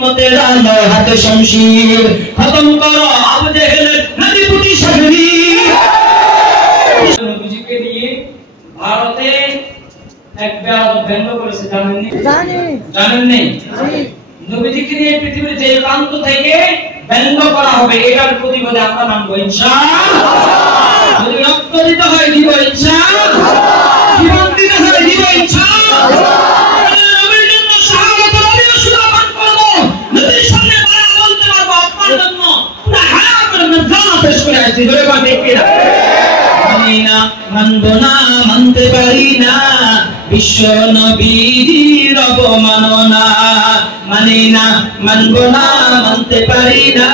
উম্মতের আলো হাতে শমশির খতম করো আবু জেহেলের নদীপুটি সাগরী নবীজিকে নিয়ে ভারতে এক ব্যঙ্গ করেছে জানেন নেই নবীজিকে নিয়ে পৃথিবীর যে প্রান্ত থেকে ব্যঙ্গ করা হবে এটার প্রতিবাদে আমরা নামবো ইনশাআল্লাহ যদি রক্ত দিতে হয় দিব ইনশাআল্লাহ জীবন দিতে হয় দিব ইনশাআল্লাহ নবীর জন্য শাহাদাত নবীর সুরামান করব নবীর সামনে বলা বলতে পারবো আপনার জন্য পুরো হায়াতের জানা পেশ করে আছি ধরে বা দেখে না মানি না মানবো না মানতে পারি না বিশ্ব নবীর অবমাননা মানি না মানবো না মানতে পারি না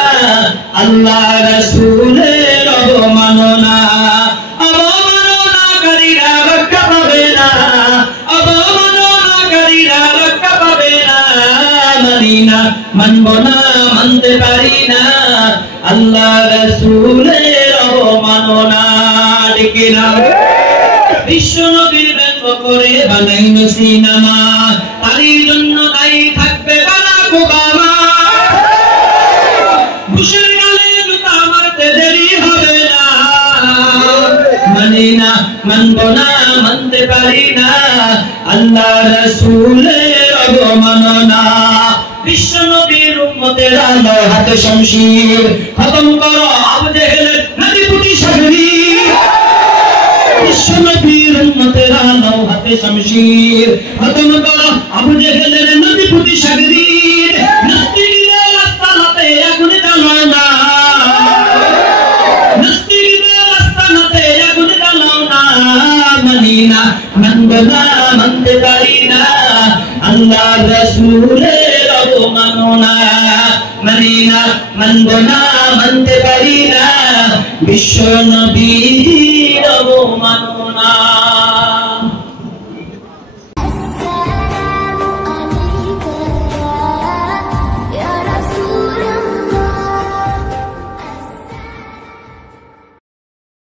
আল্লাহ রাসূলের অবমাননা অবমাননাকারীরা রক্ষা পাবে না অবমাননাকারীরা রক্ষা পাবে না মানি না মানবো না মানতে পারি না আল্লাহ রাসূলের অবমাননা ডেকে না বিশ্ব নবীর ব্যঙ্গ করে বানাইলো সিনেমা তারই জন্য দায়ী থাকবে বারাক ওবামা বুশের গালে জুতা মারতে দেরি হবে না মানি না মানবো না মানতে পারি না আল্লাহ রাসূলের অবমাননা বিশ্ব নবীর উম্মতের আলো হাতে শমশির খতম করো আবু জেহেলের নদীপুটি সাগরী বিশ্ব নবীর উম্মতের আলো হাতে শমশির খতম করো আবু জেহেলের নদীপুটি সাগরী নাস্তিকদের রাস্তা হাতে আগুন জ্বালাও না নাস্তিকদের রাস্তা হাতে আগুন জ্বালাও না মানি না মানবো না মানতে পারি না আল্লাহ রাসূলের অবমাননা মানি না মানবো না মানতে পারি না বিশ্ব নবীর অবমাননা